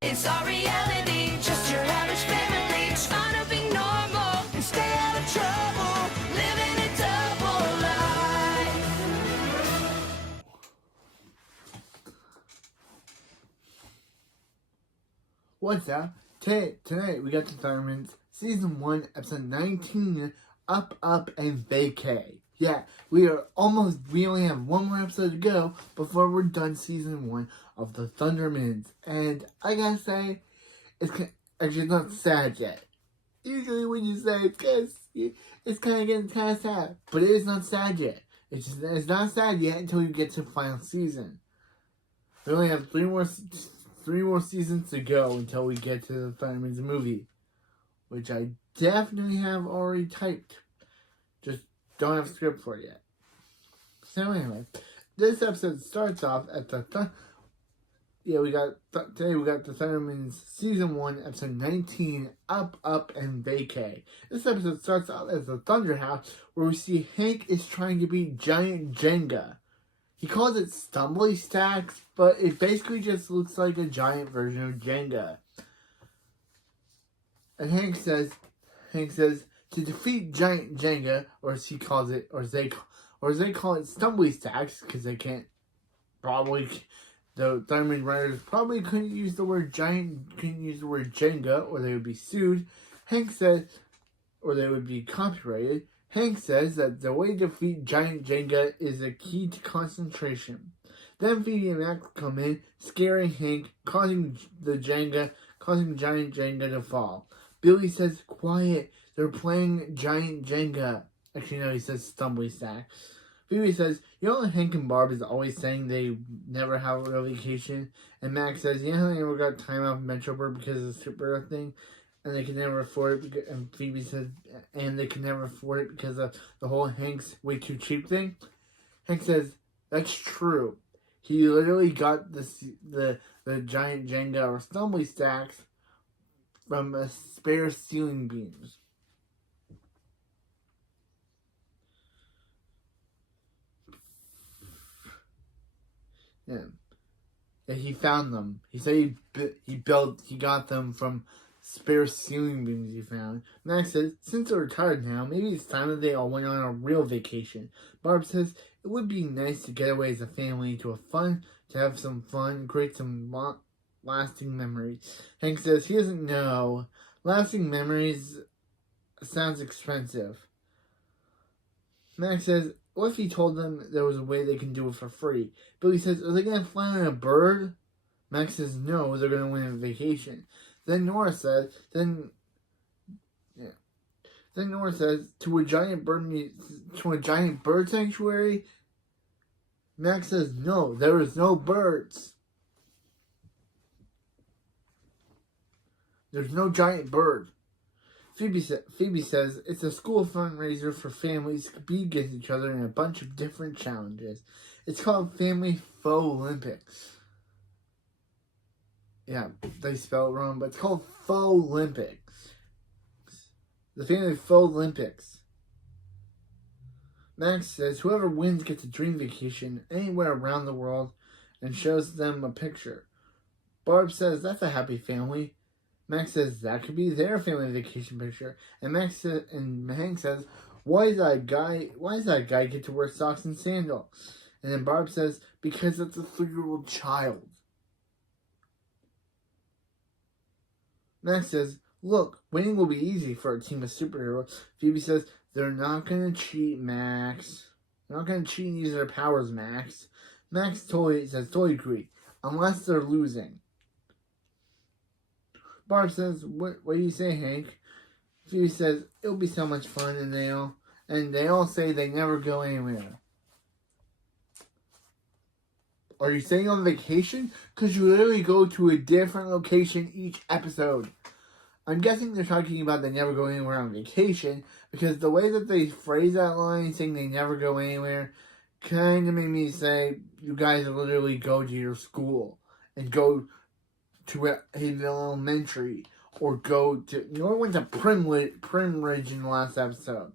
It's our reality, just your average family, trying to be normal and stay out of trouble, living a double life. What's up? Tonight we got the Thurmans, Season 1, Episode 19, Up, Up, and Vacay. Yeah, we only have one more episode to go before we're done Season 1 of the Thundermans. And I gotta say, it's actually not sad yet. Usually when you say it's kind of getting kind of sad. But it is not sad yet. It's not sad yet until you get to the final season. We only have three more seasons to go until we get to the Thundermans movie, which I definitely have already typed. Just don't have a script for it yet. So anyway, this episode starts off at today we got the Thundermans Season 1, Episode 19, Up, Up, and Vacay. This episode starts off at the Thunder House, where we see Hank is trying to beat Giant Jenga. He calls it Stumbly Stacks, but it basically just looks like a giant version of Jenga. And Hank says, to defeat Giant Jenga, or as he calls it, or as they call it, Stumbly Stacks, because the Thunderman writers probably couldn't use the word Jenga, or they would be sued. Hank says, or they would be copyrighted. Hank says that the way to defeat Giant Jenga is a key to concentration. Then Phoebe and Max come in, scaring Hank, causing Giant Jenga to fall. Billy says, "Quiet, they're playing Giant Jenga." Actually, no, he says Stumbly Stack. Phoebe says, "You know Hank and Barb is always saying they never have a real vacation?" And Max says, "You know how they never got time off Metrobird because of the superhero thing? And they can never afford it." And Phoebe says, "And they can never afford it because of the whole Hank's way too cheap thing." Hank says, "That's true. He literally got the Giant Jenga or Stumbly Stacks from a spare ceiling beams." Yeah. And he found them. He said he got them from spare ceiling beams he found. Max says, since they're retired now, maybe it's time that they all went on a real vacation. Barb says, it would be nice to get away as a family to have some fun, create some lasting memories. Hank says he doesn't know. Lasting memories sounds expensive. Max says, what if he told them there was a way they can do it for free? Billy says, are they going to fly on a bird? Max says, no, they're going to win a vacation. Then Nora says, to a giant bird sanctuary? Max says, no, there is no birds. There's no giant bird. Phoebe says it's a school fundraiser for families to compete against each other in a bunch of different challenges. It's called Family Faux Olympics. Yeah, they spell it wrong, but it's called Faux Olympics. The Family Faux Olympics. Max says whoever wins gets a dream vacation anywhere around the world and shows them a picture. Barb says that's a happy family. Max says that could be their family vacation picture. And Hank says, why does that guy get to wear socks and sandals? And then Barb says, because it's a 3-year-old child. Max says, look, winning will be easy for a team of superheroes. Phoebe says, they're not going to cheat, Max. They're not going to cheat and use their powers, Max. Max totally agree, unless they're losing. Barb says, what do you say, Hank? Phoebe says, it'll be so much fun, and they all say they never go anywhere. Are you staying on vacation? Because you literally go to a different location each episode. I'm guessing they're talking about they never go anywhere on vacation, because the way that they phrase that line, saying they never go anywhere, kind of made me say, you guys literally go to your school, and go to Haven Elementary, or go to, went to Primridge in the last episode.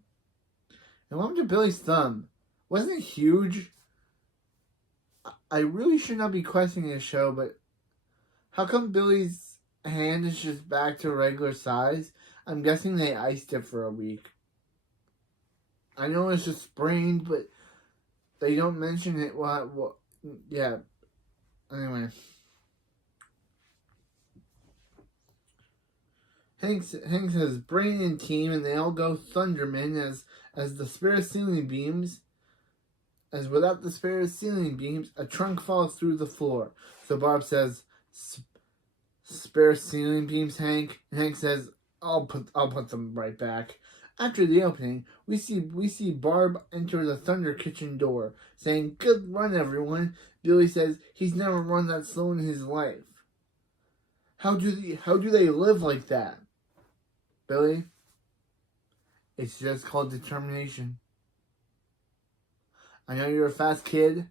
And what happened to Billy's thumb? Wasn't it huge? I really should not be questioning this show, but how come Billy's hand is just back to regular size. I'm guessing they iced it for a week. I know it's just sprained, but they don't mention it. What? Yeah. Anyway. Hank says Brain and team, and they all go Thunderman as the spare ceiling beams. As without the spare ceiling beams, a trunk falls through the floor. So Barb says, "Spare ceiling beams, Hank." And Hank says, "I'll put them right back." After the opening, we see Barb enter the Thunder Kitchen door, saying, "Good run, everyone." Billy says he's never run that slow in his life. How do they live like that? Billy, it's just called determination. I know you're a fast kid.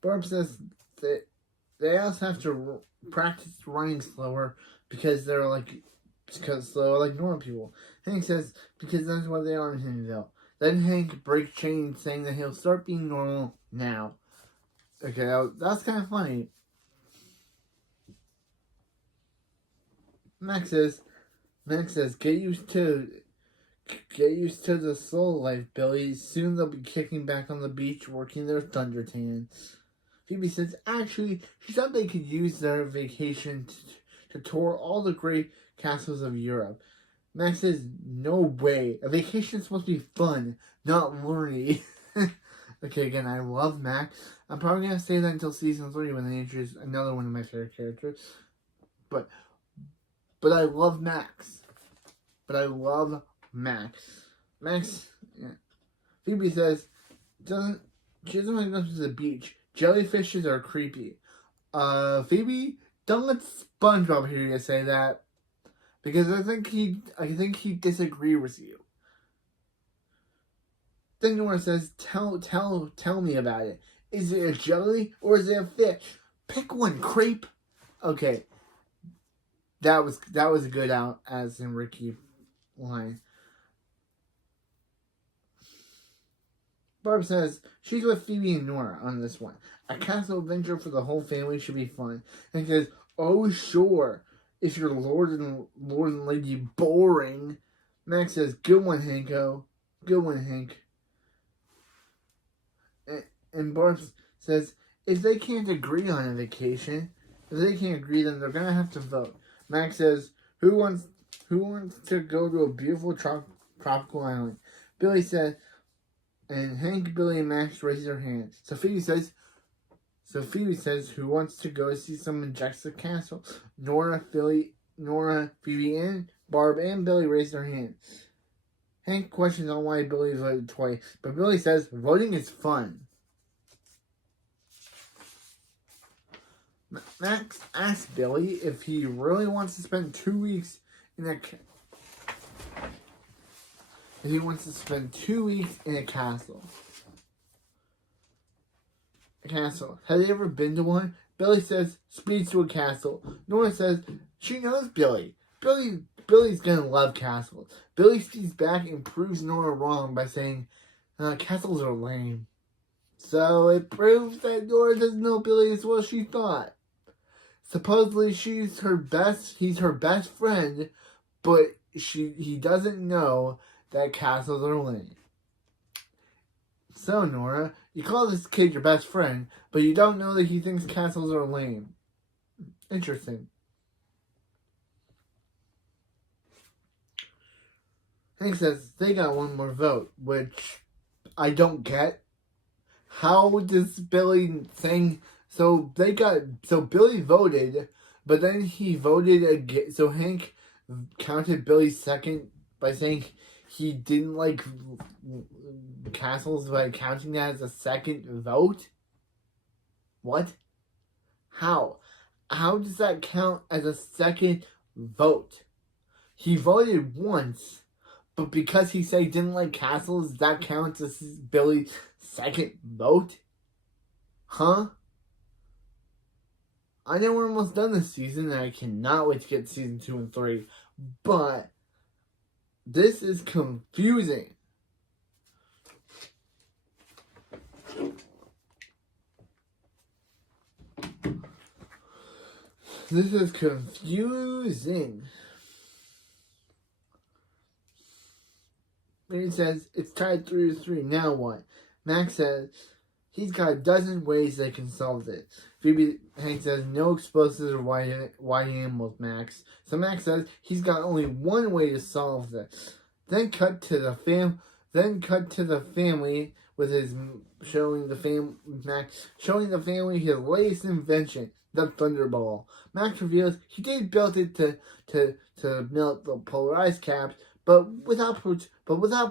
Barb says that they also have to practice running slower because slower like normal people. Hank says because that's what they are in Hinsdale. Then Hank breaks chains saying that he'll start being normal now. Okay, that's kind of funny. Max says, get used to the slow life, Billy. Soon they'll be kicking back on the beach, working their thunder tan. Phoebe says, actually, she thought they could use their vacation to tour all the great castles of Europe. Max says, no way. A vacation is supposed to be fun, not learny. Okay, again, I love Max. I'm probably going to say that until season 3 when they introduce another one of my favorite characters. But I love Max. Max, yeah. Phoebe says, she doesn't want to go to the beach. Jellyfishes are creepy. Phoebe, don't let SpongeBob hear you say that. Because I think he disagree with you. Then Nora says, tell me about it. Is it a jelly or is it a fish? Pick one, creep. Okay. That was a good out as in Ricky line. Barb says she's with Phoebe and Nora on this one. A castle adventure for the whole family should be fun. And says, oh sure, if you're Lord and Lady boring. Max says, good one, Hanko. Good one, Hank. And Barb says, if they can't agree on a vacation, then they're gonna have to vote. Max says, who wants to go to a beautiful tropical island? Billy says, and Hank, Billy, and Max raise their hands. So Phoebe says, who wants to go see some in Jackson Castle? Nora, Phoebe, and Barb and Billy raise their hands. Hank questions on why Billy voted twice, but Billy says voting is fun. Max asks Billy if he really wants to spend 2 weeks in a castle. Have you ever been to one? Billy says, speeds to a castle. Nora says, she knows Billy. Billy's gonna love castles. Billy speaks back and proves Nora wrong by saying, castles are lame. So it proves that Nora doesn't know Billy as well as she thought. Supposedly he's her best friend, but he doesn't know that castles are lame. So Nora, you call this kid your best friend, but you don't know that he thinks castles are lame. Interesting. Hank says they got one more vote, which I don't get. How does Billy saying... So Billy voted, but then he voted again. So Hank counted Billy's second by saying he didn't like castles by counting that as a second vote. What? How? How does that count as a second vote? He voted once, but because he said he didn't like castles, that counts as Billy's second vote? Huh? I know we're almost done this season, and I cannot wait to get season 2 and 3, but this is confusing. This is confusing. And he says, it's tied 3-3. Now what? Max says, he's got a dozen ways they can solve it. Hank says, no explosives or white animals, Max. So Max says, he's got only one way to solve this. Then cut to the family with his showing the family his latest invention, the Thunderball. Max reveals he did build it to melt the polarized caps, but without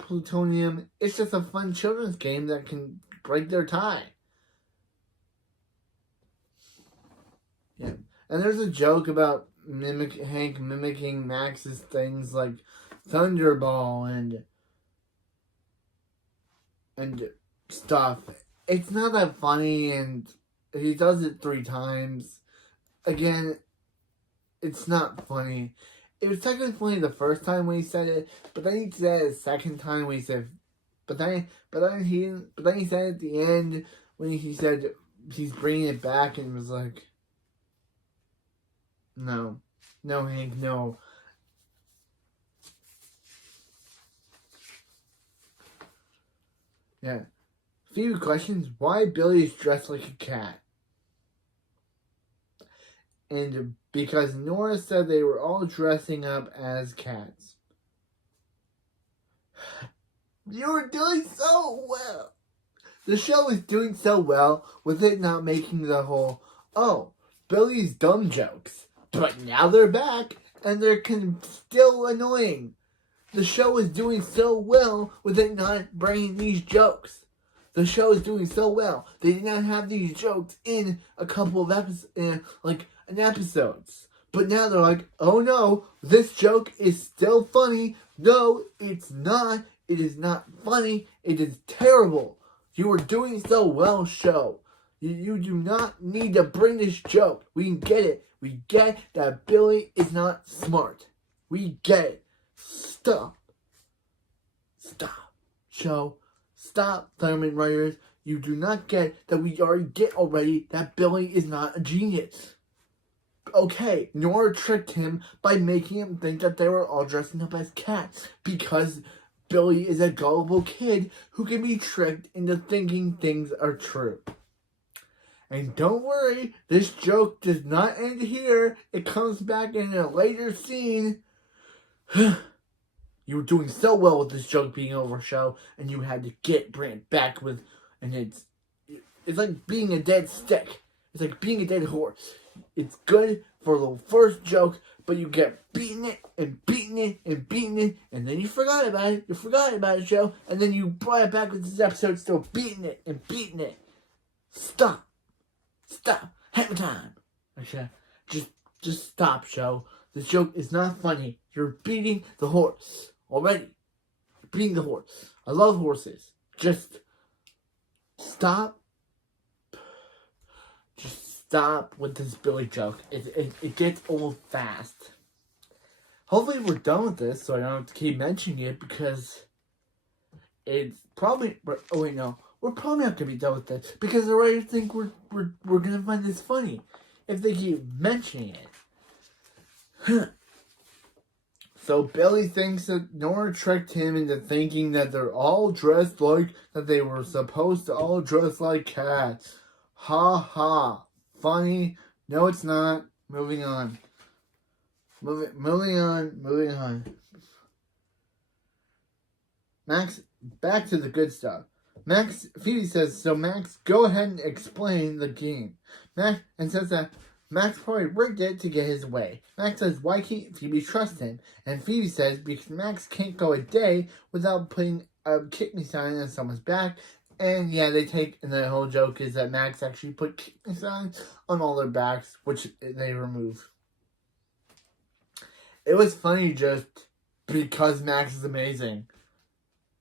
plutonium, it's just a fun children's game that can break their tie. Yeah, and there's a joke about Hank mimicking Max's things like Thunderball and stuff. It's not that funny, and he does it 3 times. Again, it's not funny. It was technically funny the first time when he said it, but then he said it the second time when he said, but then he said at the end when he said he's bringing it back, and it was like, no, Hank, no. Yeah. Phoebe questions why Billy is dressed like a cat. And because Nora said they were all dressing up as cats. You were doing so well. The show is doing so well with it not making the whole, oh, Billy's dumb jokes. But now they're back and they're still annoying. The show is doing so well with it not bringing these jokes. The show is doing so well. They did not have these jokes in a couple of episodes. But now they're like, oh no, this joke is still funny. No, it's not. It is not funny. It is terrible. You are doing so well, show. You do not need to bring this joke. We get it. We get that Billy is not smart. We get it. Stop. Show. Stop, Thurman writers. You do not get that we already get already that Billy is not a genius. Okay, Nora tricked him by making him think that they were all dressing up as cats because Billy is a gullible kid who can be tricked into thinking things are true. And don't worry, this joke does not end here. It comes back in a later scene. You were doing so well with this joke being over, show, and you had to bring it back with, and it's like being a dead stick. It's like being a dead horse. It's good for the first joke, but you get beaten it, and then you forgot about it. You forgot about it, show, and then you brought it back with this episode, still beating it. Stop. Hammer time. Okay, just stop, show. This joke is not funny. You're beating the horse already. You're beating the horse. I love horses. Just stop. Just stop with this Billy joke. It gets old fast. Hopefully we're done with this, so I don't have to keep mentioning it because it's probably. Oh wait, no. We're probably not gonna be done with this because the writers think we're gonna find this funny if they keep mentioning it. So Billy thinks that Nora tricked him into thinking that they're all dressed like that they were supposed to all dress like cats. Ha ha. Funny. No, it's not. Moving on. Moving on. Max, back to the good stuff. Phoebe says, so Max, go ahead and explain the game. Max says that Max probably rigged it to get his way. Max says, why can't Phoebe trust him? And Phoebe says, because Max can't go a day without putting a kick me sign on someone's back. And yeah, and the whole joke is that Max actually put kick me signs on all their backs, which they remove. It was funny just because Max is amazing.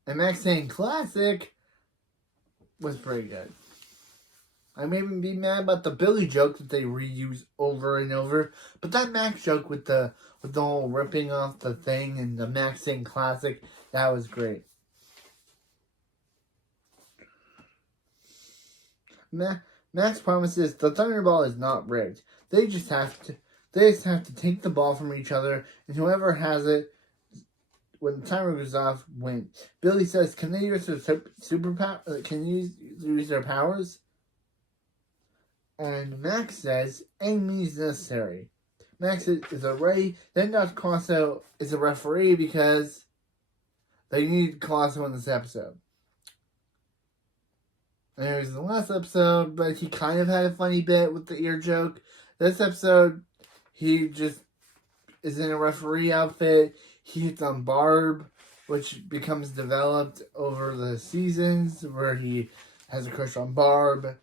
And Max saying classic was pretty good. I may even be mad about the Billy joke that they reuse over and over, but that Max joke with the whole ripping off the thing and the Max saying classic, that was great. Max promises the Thunderball is not rigged. They just have They just have to take the ball from each other, and whoever has it when the timer goes off wins. Billy says, "Can they use their superpower? Can you use their powers?" And Max says, "Any means necessary." Max is already. Then Dr. Colosso is a referee because they need Colosso in this episode. And there's the last episode, but he kind of had a funny bit with the ear joke. This episode, he just is in a referee outfit. He hits on Barb, which becomes developed over the seasons, where he has a crush on Barb.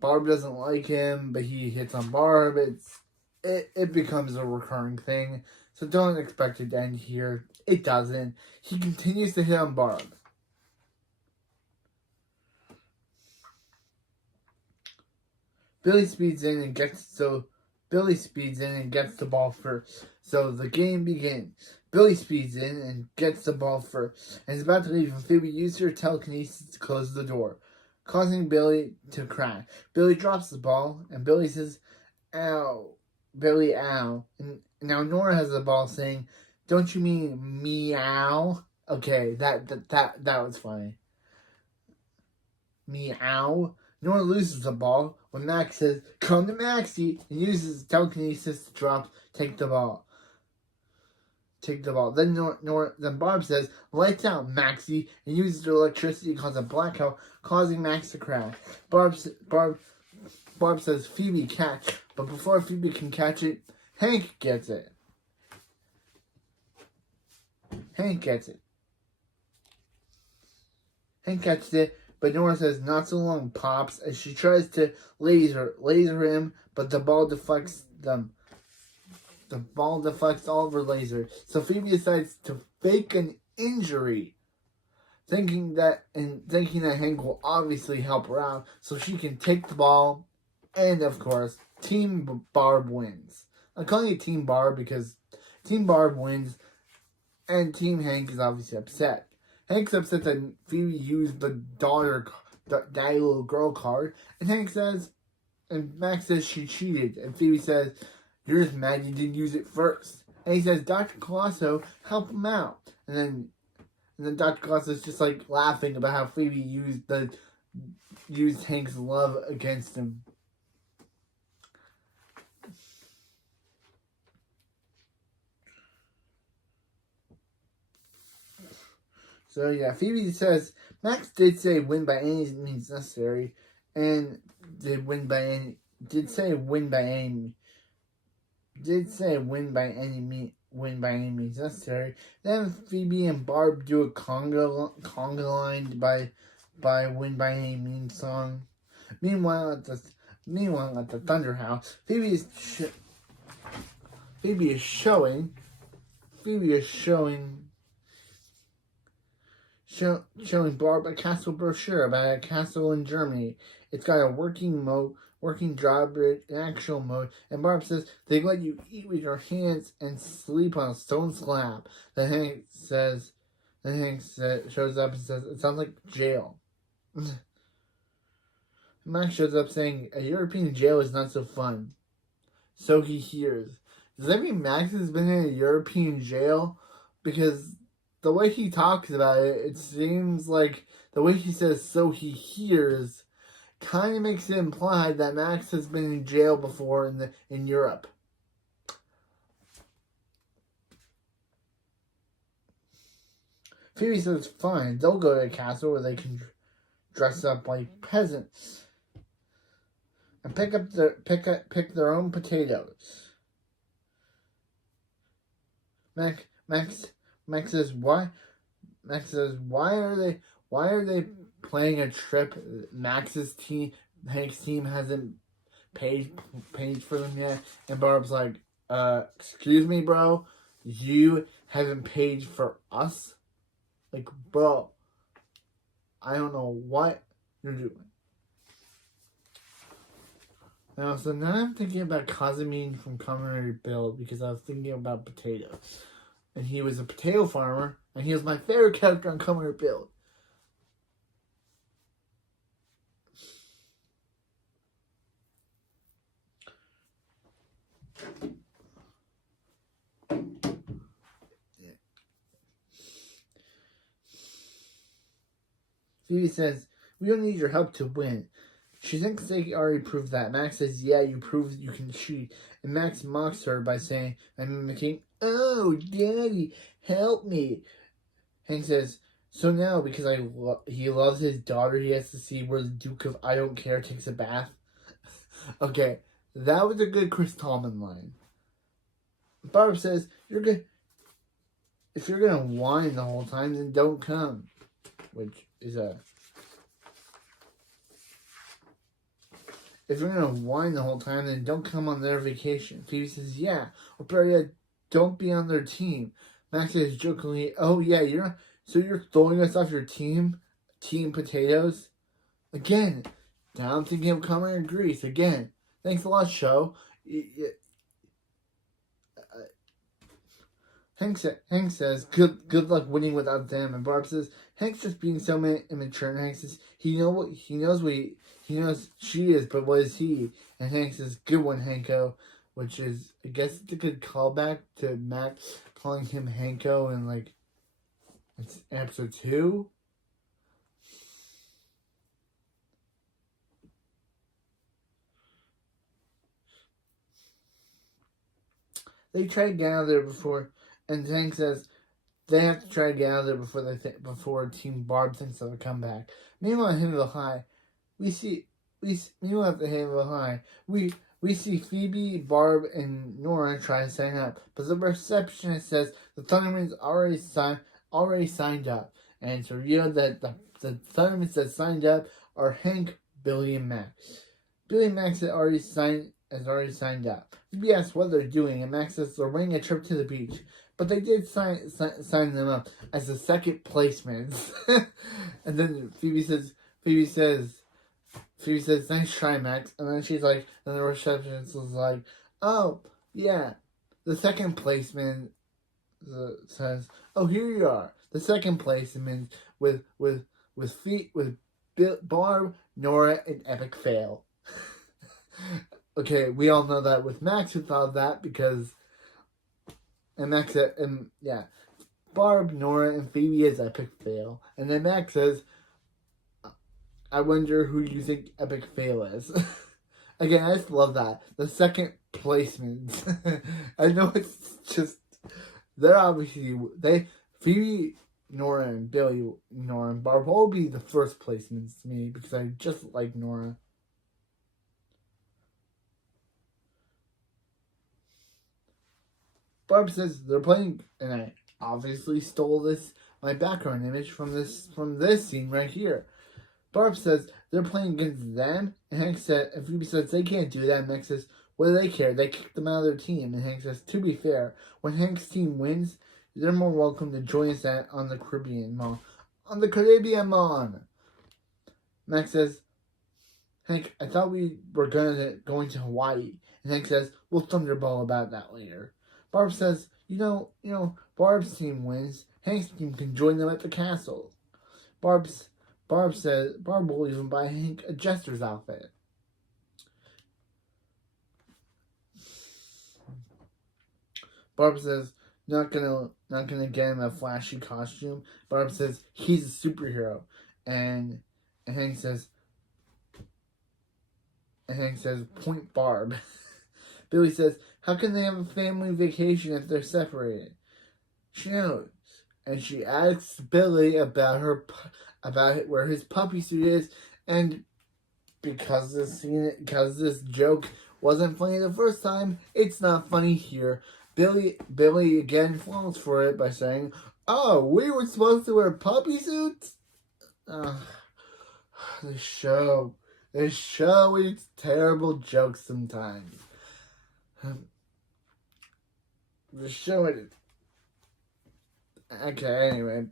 Barb doesn't like him, but he hits on Barb. It becomes a recurring thing, so don't expect it to end here. It doesn't. He continues to hit on Barb. Billy speeds in and gets the ball first. So the game begins. Billy speeds in and gets the ball first, and is about to leave when Phoebe uses her telekinesis to close the door, causing Billy to crash. Billy drops the ball, and Billy says, "Ow, Billy, ow." And now Nora has the ball, saying, "Don't you mean meow?" Okay, that was funny. Meow. Nora loses the ball when Max says, "Come to Maxie," and uses his telekinesis to take the ball. Then then Barb says, "Lights out, Maxie," and uses her electricity to cause a blackout, causing Max to crash. Barb says, "Phoebe, catch," but before Phoebe can catch it, Hank gets it. Hank catches it, but Nora says, "Not so long, Pops," as she tries to laser him, but the ball deflects them. The ball deflects all of her lasers. So Phoebe decides to fake an injury, thinking that Hank will obviously help her out, so she can take the ball, and of course, Team Barb wins. I'm calling it Team Barb because Team Barb wins, and Team Hank is obviously upset. Hank's upset that Phoebe used the daddy little girl card, and Max says she cheated, and Phoebe says, "You're just mad you didn't use it first." And he says, "Dr. Colosso, help him out." And then Dr. Colosso is just like laughing about how Phoebe used Hank's love against him. So yeah, Phoebe says Max did say win by any means necessary, and did say win by any means necessary. Then Phoebe and Barb do a conga line by win by any means song. Meanwhile at the Thunder House, Phoebe is showing Barb a castle brochure about a castle in Germany. It's got a working drawbridge, an actual mode, and Barb says they let you eat with your hands and sleep on a stone slab. Then Hank shows up and says, "It sounds like jail." Max shows up saying, "A European jail is not so fun." So he hears. Does that mean Max has been in a European jail? Because the way he talks about it, it seems like the way he says "so he hears" kind of makes it implied that Max has been in jail before in Europe. Phoebe says fine, they'll go to a castle where they can dress up like peasants and pick their own potatoes. Max says why? Max says why are they playing a trip? Hank's team hasn't paid for them yet, and Barb's like, "Excuse me, bro, you haven't paid for us? Like, bro, I don't know what you're doing." Now, so now I'm thinking about Casimir from Commonwealth Bill because I was thinking about potatoes. And he was a potato farmer, and he was my favorite character on Commonwealth Bill. Phoebe says, we don't need your help to win. She thinks they already proved that. Max says, yeah, you proved you can cheat. And Max mocks her by saying, I'm mimicking, oh, Daddy, help me. Hank says, so now, because he loves his daughter, he has to see where the Duke of I Don't Care takes a bath. Okay, that was a good Chris Tallman line. Barb says, if you're gonna whine the whole time, then don't come. Which is if you're gonna whine the whole time, then don't come on their vacation. Phoebe says, yeah, or better yet, don't be on their team. Max says jokingly, oh yeah, you're throwing us off your team? Team Potatoes? Again, now I'm thinking of Comer and Grease. Again, thanks a lot, show. Hank says, good luck winning without them. And Barb says, Hank's just being so immature. And Hank says, he knows she is, but what is he? And Hank says, good one, Hanko. Which is, I guess it's a good callback to Max calling him Hanko in, like, it's episode 2. They try to get out of there before, and Hank says they have to try to get out of there before Team Barb thinks of a comeback. Meanwhile, at Himbo High, we see Phoebe, Barb, and Nora try to sign up, but the receptionist says the Thundermans already signed up, and it's revealed that the Thundermans that signed up are Hank, Billy, and Max. Billy and Max has already signed up. Phoebe asks what they're doing, and Max says they're running a trip to the beach, but they did sign them up as the second placements. And then Phoebe says, nice try, Max. And then she's like, and the receptionist was like, oh, yeah. The second placement says, oh, here you are. The second placement with Barb, Nora, and Epic Fail. Okay, we all know that with Max who thought of that because, and Max said, Barb, Nora, and Phoebe is Epic Fail. And then Max says, I wonder who you think Epic Fail is. Again, I just love that. The second placement. I know it's just, Phoebe, Nora, and Billy, Nora, and Barb will be the first placements to me because I just like Nora. Barb says they're playing, and I obviously stole my background image from this scene right here. Barb says they're playing against them, and Phoebe says they can't do that. And Max says, what do they care? They kicked them out of their team. And Hank says, to be fair, when Hank's team wins, they're more welcome to join us on the Caribbean Mall. On the Caribbean Mall. Max says, Hank, I thought we were going to Hawaii. And Hank says, we'll thunderball about that later. Barb says, you know, Barb's team wins. Hank's team can join them at the castle. Barb says Barb will even buy Hank a jester's outfit. Barb says not gonna get him a flashy costume. Barb says he's a superhero, and Hank says point Barb. Billy says, how can they have a family vacation if they're separated? She knows, and she asks Billy about where his puppy suit is, and because this joke wasn't funny the first time, it's not funny here. Billy again falls for it by saying, "Oh, we were supposed to wear puppy suits." This show is terrible jokes sometimes. The show it. Okay, anyway.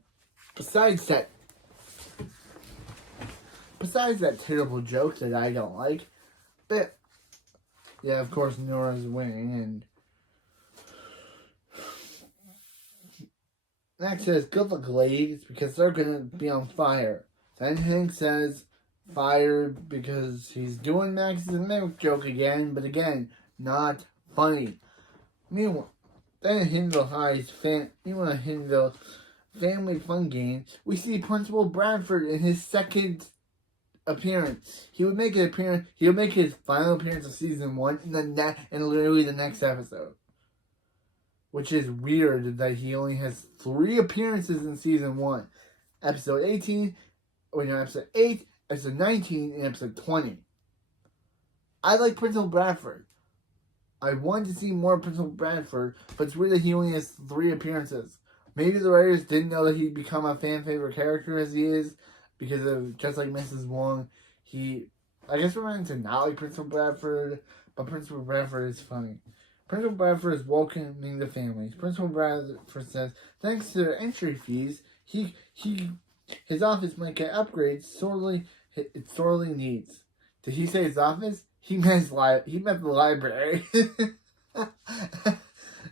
Besides that terrible joke that I don't like, but yeah, of course Nora's winning, and Max says, good luck, ladies, because they're gonna be on fire. Then Hank says, fire, because he's doing Max's milk joke again, but again, not funny. Meanwhile, then Hindle family fun game, we see Principal Bradford in his second appearance. He would make an appearance. He'll make his final appearance of season 1 and literally the next episode, which is weird that he only has 3 appearances in season 1: episode 18, episode 8, episode 19, and episode 20. I like Principal Bradford. I wanted to see more Principal Bradford, but it's weird that he only has 3 appearances. Maybe the writers didn't know that he'd become a fan favorite character as he is, because of Just Like Mrs. Wong. I guess we're meant to not like Principal Bradford, but Principal Bradford is funny. Principal Bradford is welcoming the families. Principal Bradford says, thanks to their entry fees, his office might get upgrades it sorely needs. Did he say his office? He meant the library.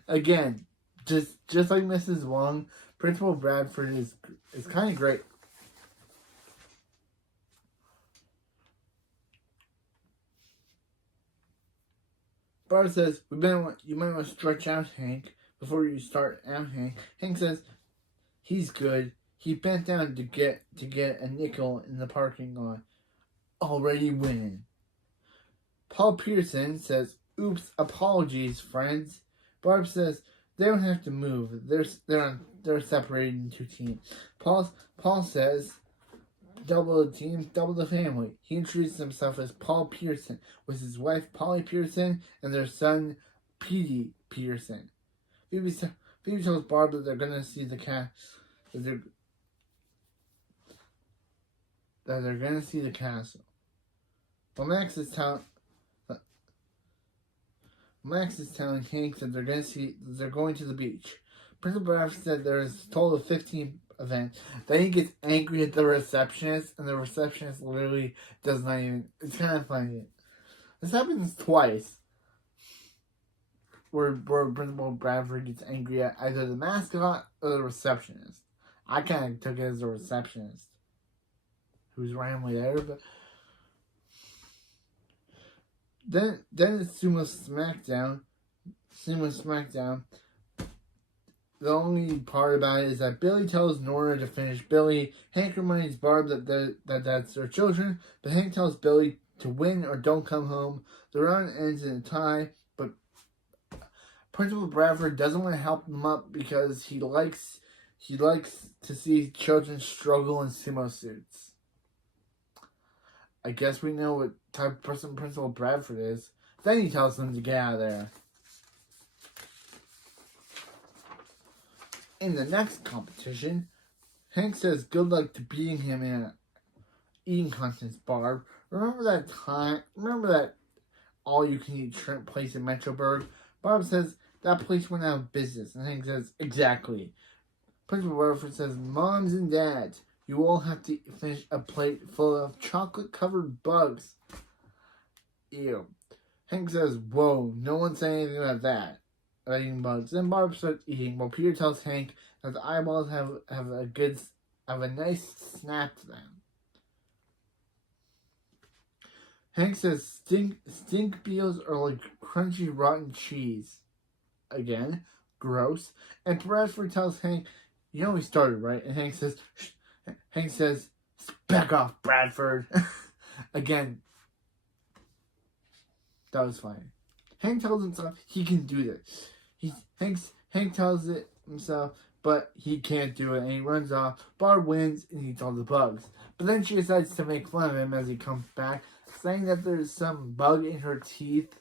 Again, just like Mrs. Wong, Principal Bradford is kind of great. Barb says, you might want to stretch out Hank before you start out Hank. Hank says, he's good. He bent down to get a nickel in the parking lot. Already winning. Paul Pearson says, oops, apologies, friends. Barb says, they don't have to move. They're separated into teams. Paul says, double the team, double the family. He introduces himself as Paul Pearson, with his wife Polly Pearson and their son Petey Pearson. Phoebe tells Barb that they're gonna see the that they're gonna see the castle. Well, Max is telling Hank that they're going to the beach. Principal Bradford said there is a total of 15 events. Then he gets angry at the receptionist, and the receptionist literally does not even. It's kind of funny. This happens twice, where Principal Bradford gets angry at either the mascot or the receptionist. I kind of took it as the receptionist who's randomly there, but then it's Sumo SmackDown. The only part about it is that Billy tells Nora to finish Billy. Hank reminds Barb that that's their children, but Hank tells Billy to win or don't come home. The round ends in a tie, but Principal Bradford doesn't want to help them up because he likes to see children struggle in sumo suits. I guess we know what type of person Principal Bradford is. Then he tells them to get out of there. In the next competition, Hank says good luck to beating him in an eating contest, Barb. Remember that all-you-can-eat shrimp place in Metroburg? Barb says that place went out of business, and Hank says, exactly. Principal Bradford says, moms and dads, you all have to finish a plate full of chocolate-covered bugs. Ew. Hank says, whoa, no one said anything about that. About eating bugs. Then Barb starts eating, while Peter tells Hank that the eyeballs have a nice snap to them. Hank says stink beetles are like crunchy rotten cheese. Again, gross. And Bradford tells Hank, you know we started, right? And Hank says, back off, Bradford. Again, that was funny. Hank tells himself he can do this. Hank tells it himself, but he can't do it, and he runs off. Barb wins and eats all the bugs. But then she decides to make fun of him as he comes back, saying that there's some bug in her teeth,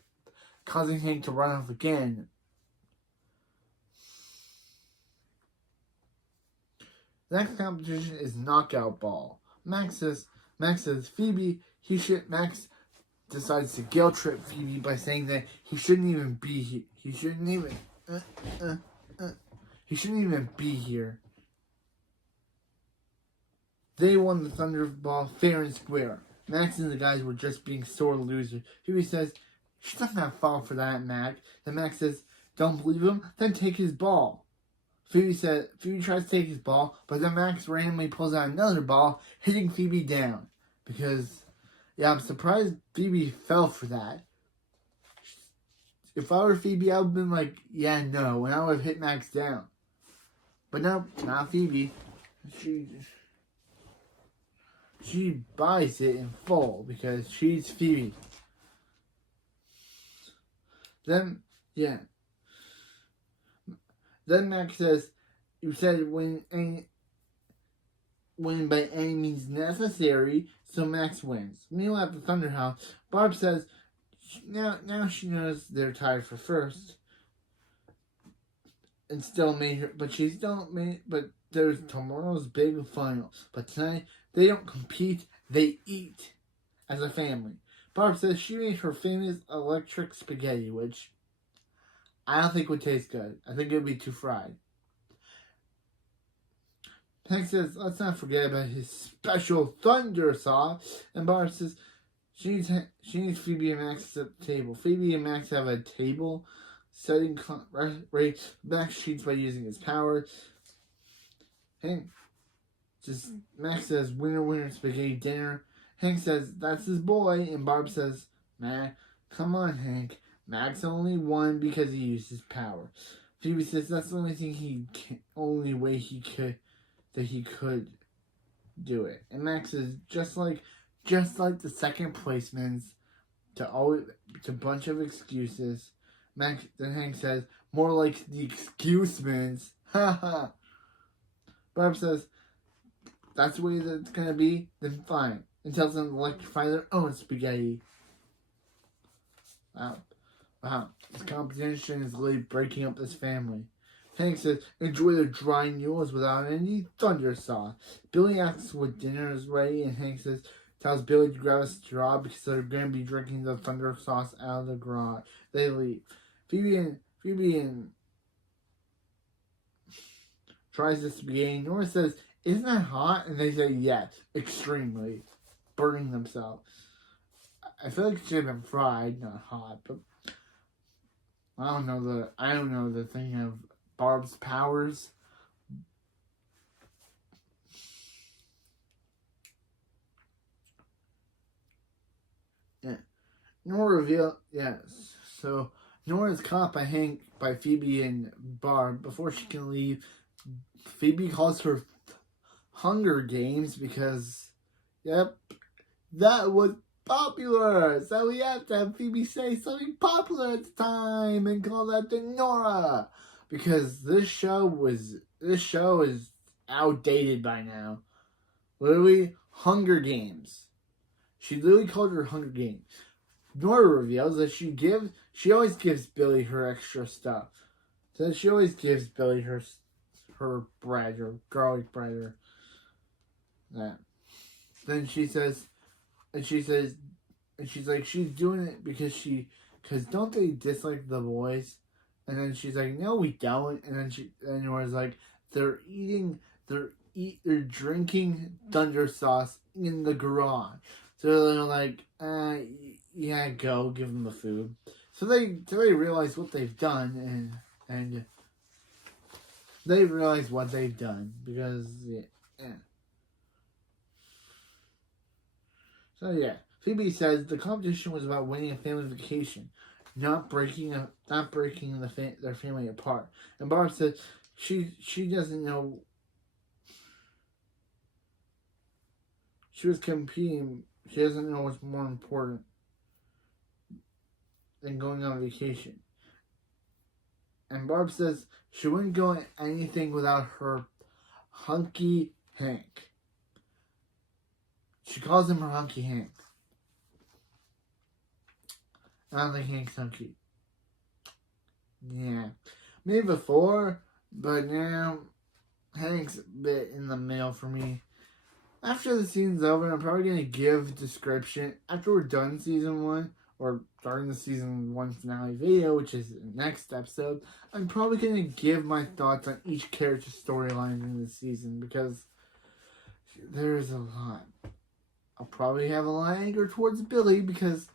causing Hank to run off again. The next competition is knockout ball. Max says, Phoebe, Max decides to guilt trip Phoebe by saying that he shouldn't even be here. He shouldn't even be here. They won the Thunderball fair and square. Max and the guys were just being sore losers. Phoebe says, she's not gonna fall for that, Max. Then Max says, don't believe him? Then take his ball. Phoebe tries to take his ball, but then Max randomly pulls out another ball, hitting Phoebe down. Because, yeah, I'm surprised Phoebe fell for that. If I were Phoebe, I would have been like, yeah, no, and I would have hit Max down. But no, not Phoebe. She buys it in full because she's Phoebe. Then, yeah. Then Max says, "You said when by any means necessary," so Max wins. Meanwhile, at the Thunder House, Barb says, now she knows they're tied for first, and but there's tomorrow's big final. But tonight, they don't compete, they eat as a family. Barb says she made her famous electric spaghetti, which I don't think would taste good. I think it would be too fried. Hank says, let's not forget about his special thunder sauce. And Barb says she needs Phoebe and Max at the table. Phoebe and Max have a table setting right Max cheats by using his power. Max says, winner, winner, spaghetti dinner. Hank says, that's his boy. And Barb says, nah, come on, Hank. Max only won because he used his power. Phoebe says that's the only way he could do it. And Max is just like the second placements to a bunch of excuses. Then Hank says, more like the excuse-ments. Ha ha. Barb says, that's the way that it's gonna be, then fine. And tells them to electrify their own spaghetti. Wow. This competition is really breaking up this family. Hank says, enjoy the dry noodles without any thunder sauce. Billy asks what dinner is ready, and Hank tells Billy to grab a straw because they're going to be drinking the thunder sauce out of the garage. They leave. Phoebe tries the spaghetti. Nora says, isn't that hot? And they say, yes, extremely. Burning themselves. I feel like it should have been fried, not hot, but I don't know the thing of Barb's powers. Yeah. So Nora is caught by Phoebe and Barb before she can leave. Phoebe calls her Hunger Games because, yep, that was popular. So we have to have Phoebe say something popular at the time and call that to Nora. Because this show is outdated by now. Literally, Hunger Games. She literally called her Hunger Games. Nora reveals that she always gives Billy her extra stuff. So she always gives Billy her bread, or garlic bread, or that. Then she's like, she's doing it because don't they dislike the boys? And then she's like, no, we don't. And then Nora's like, they're drinking thunder sauce in the garage. So they're like, yeah, go give them the food. So they realize what they've done, and they realize what they've done because yeah. So yeah, Phoebe says the competition was about winning a family vacation, not breaking their family apart. And Barb says she doesn't know. She was competing. She doesn't know what's more important than going on vacation. And Barb says she wouldn't go on anything without her hunky Hank. She calls him her hunky Hank. I don't think Hank's hunky. Yeah. Maybe before, but now Hank's a bit in the middle for me. After the season's over, I'm probably going to give a description. After we're done season 1, or starting the season 1 finale video, which is the next episode, I'm probably going to give my thoughts on each character's storyline in the season, because there's a lot. I'll probably have a lot of anger towards Billy, because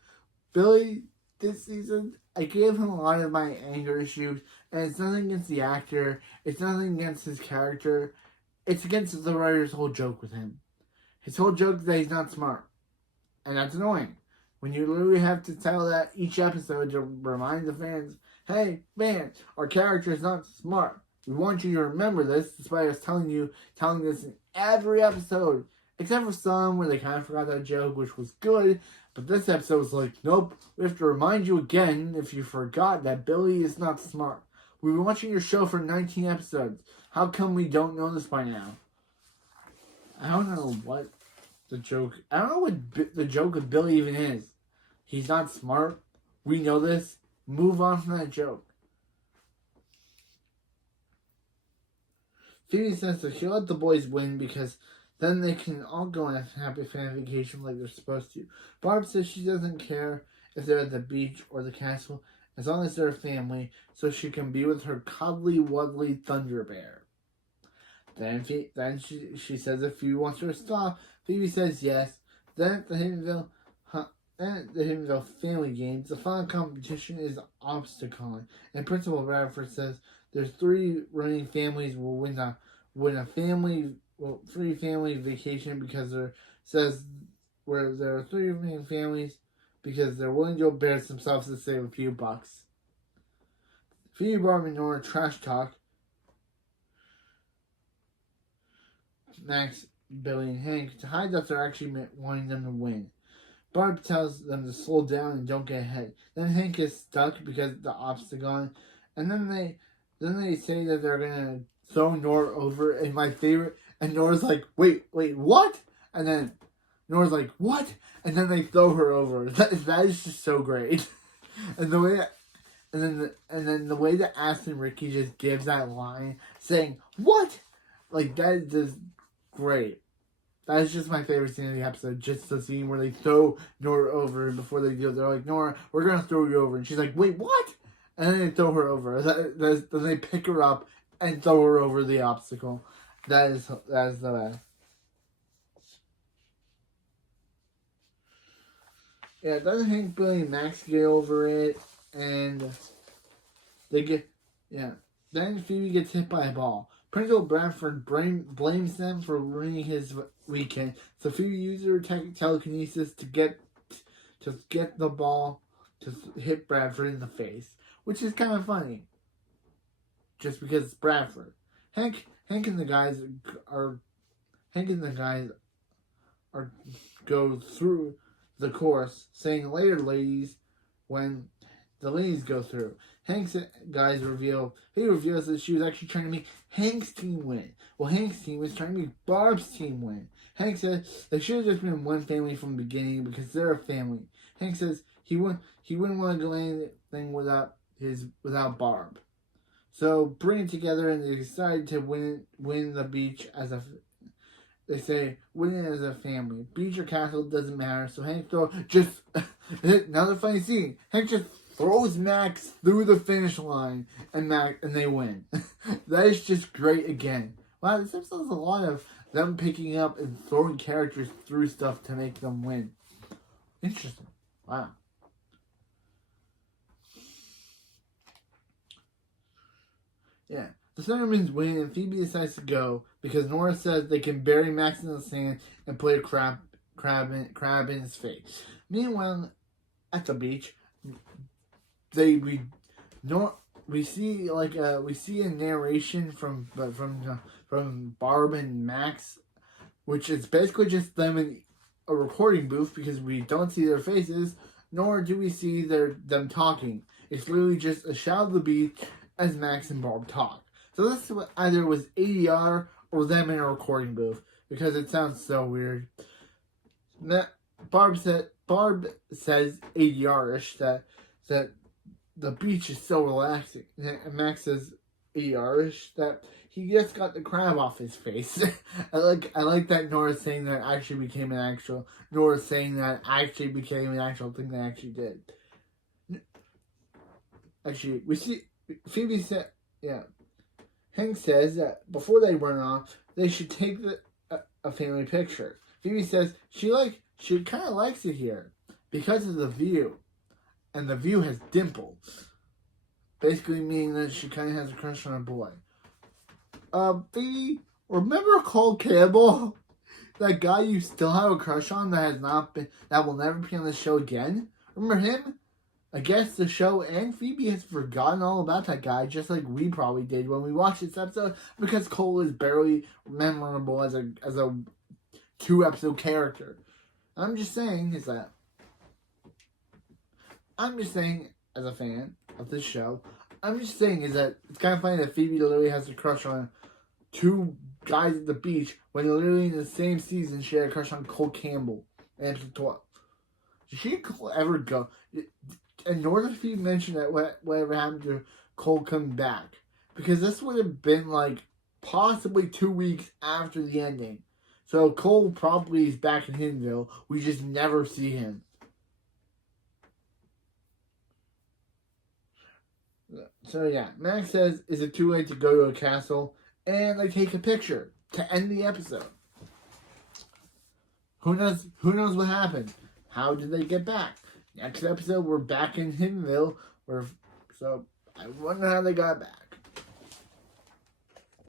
Billy, this season, I gave him a lot of my anger issues, and it's nothing against the actor, it's nothing against his character, it's against the writer's whole joke with him. His whole joke is that he's not smart. And that's annoying. When you literally have to tell that each episode to remind the fans, hey, man, our character is not smart. We want you to remember this, despite us telling this in every episode. Except for some where they kind of forgot that joke, which was good. But this episode was like, nope, we have to remind you again, if you forgot, that Billy is not smart. We've been watching your show for 19 episodes. How come we don't know this by now? I don't know what the joke... I don't know what the joke of Billy even is. He's not smart. We know this. Move on from that joke. Phoebe says that she'll let the boys win because then they can all go on a happy family vacation like they're supposed to. Barb says she doesn't care if they're at the beach or the castle as long as they're a family, so she can be with her cuddly, wuddly Thunder Bear. Then she says if Phoebe wants her to stop, Phoebe says yes. Then at the Hiddenville family games, the final competition is obstacle, and Principal Bradford says there's 3 running families will win a free family vacation because there are 3 running families because they're willing to embarrass themselves to save a few bucks. Phoebe, Barb, and Nora trash talk Max, Billy, and Hank to hide that they're actually wanting them to win. Barb tells them to slow down and don't get ahead. Then Hank is stuck because of the obstacle, and then they say that they're gonna throw Nora over. And my favorite, and Nora's like, wait, what? And then Nora's like, what? And then they throw her over. That is just so great. And the way that, and then the way that Aston Ricky just gives that line saying, what? Like, that is just great. That is just my favorite scene of the episode. Just the scene where they throw Nora over, and before they do it, they're like, Nora, we're going to throw you over. And she's like, wait, what? And then they throw her over. Then they pick her up and throw her over the obstacle. That is the best. Yeah, then Hank, Billy, and Max get over it, and they get, yeah. Then Phoebe gets hit by a ball. Principal Bradford blames them for ruining his weekend, so Phoebe uses her telekinesis to get the ball to hit Bradford in the face, which is kind of funny, just because it's Bradford. Hank and the guys go through the course, saying later, ladies, when the ladies go through. Hank's guys reveals that she was actually trying to make Hank's team win. Well, Hank's team was trying to make Barb's team win. Hank said they should have just been one family from the beginning because they're a family. Hank says he wouldn't want to do anything without Barb. So bring it together, and they decide to win the beach as a. They say win it as a family. Beach or castle doesn't matter. So Hank just another funny scene. Hank just throws Max through the finish line, and they win. That is just great again. Wow, this episode has a lot of them picking up and throwing characters through stuff to make them win. Interesting. Wow. Yeah. The Thundermans win, and Phoebe decides to go because Nora says they can bury Max in the sand and put a crab in his face. Meanwhile, at the beach, we see a narration from Barb and Max, which is basically just them in a recording booth because we don't see their faces, nor do we see them talking. It's literally just a shot of the beach as Max and Barb talk. So this either was ADR or them in a recording booth because it sounds so weird. Barb says ADR-ish that the beach is so relaxing. And Max says ADR-ish that he just got the crab off his face. I like that Nora's saying that actually became an actual thing that actually did. Actually, we see Phoebe said, yeah. Hank says that before they run off, they should take a family picture. Phoebe says she kind of likes it here because of the view, and the view has dimples, basically meaning that she kind of has a crush on a boy. Phoebe, remember Cole Campbell, that guy you still have a crush on that will never be on the show again? Remember him? I guess the show and Phoebe has forgotten all about that guy, just like we probably did when we watched this episode, because Cole is barely memorable as a 2-episode character. I'm just saying as a fan of this show, I'm just saying is that it's kind of funny that Phoebe literally has a crush on 2 guys at the beach when literally in the same season she had a crush on Cole Campbell in episode 12. Did she ever go? And nor did Phoebe mention that whatever happened to Cole coming back, because this would have been like possibly 2 weeks after the ending. So Cole probably is back in Hindenville. We just never see him. So yeah, Max says, is it too late to go to a castle? And they take a picture to end the episode. Who knows what happened? How did they get back? Next episode, we're back in Hindenville. So I wonder how they got back.